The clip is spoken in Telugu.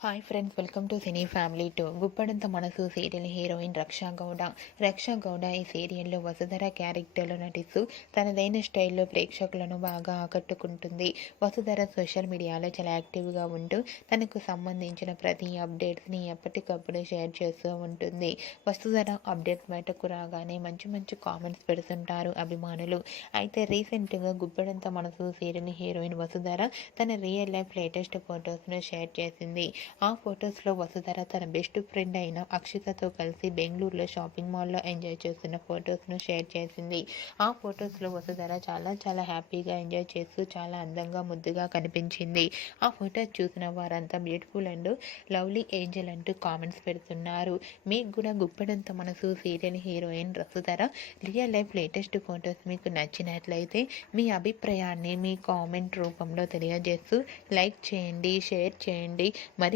Hi friends welcome to cine family to Guppedantha Manasu serial heroine Raksha Gowda. Raksha Gowda ఈ సీరియల్లో వసుధర క్యారెక్టర్లో నటిస్తూ తనదైన స్టైల్లో ప్రేక్షకులను బాగా ఆకట్టుకుంటుంది. వసుధర సోషల్ మీడియాలో చాలా యాక్టివ్గా ఉంటూ తనకు సంబంధించిన ప్రతి అప్డేట్స్ని ఎప్పటికప్పుడు షేర్ చేస్తూ ఉంటుంది. వసుధర అప్డేట్స్ బయటకు రాగానే మంచి మంచి కామెంట్స్ పెడుతుంటారు అభిమానులు. అయితే రీసెంట్గా గుప్పడంత మనసు సీరియల్ హీరోయిన్ వసుధర తన రియల్ లైఫ్ లేటెస్ట్ ఫొటోస్ను షేర్ చేసింది. ఆ ఫొటోస్లో వసుధర తన బెస్ట్ ఫ్రెండ్ అయిన అక్షితతో కలిసి బెంగళూరులో షాపింగ్ మాల్లో ఎంజాయ్ చేస్తున్న ఫొటోస్ను షేర్ చేసింది. ఆ ఫొటోస్లో వసుధర చాలా చాలా హ్యాపీగా ఎంజాయ్ చేస్తూ చాలా అందంగా ముద్దుగా కనిపించింది. ఆ ఫొటోస్ చూసిన వారంతా బ్యూటిఫుల్ అండ్ లవ్లీ ఏంజల్ అంటూ కామెంట్స్ పెడుతున్నారు. మీకు కూడా గుప్పెడంత మనసు serial heroine Vasudhara real life latest photos మీకు నచ్చినట్లయితే మీ అభిప్రాయాన్ని మీ కామెంట్ రూపంలో తెలియజేస్తూ లైక్ చేయండి షేర్ చేయండి. మరి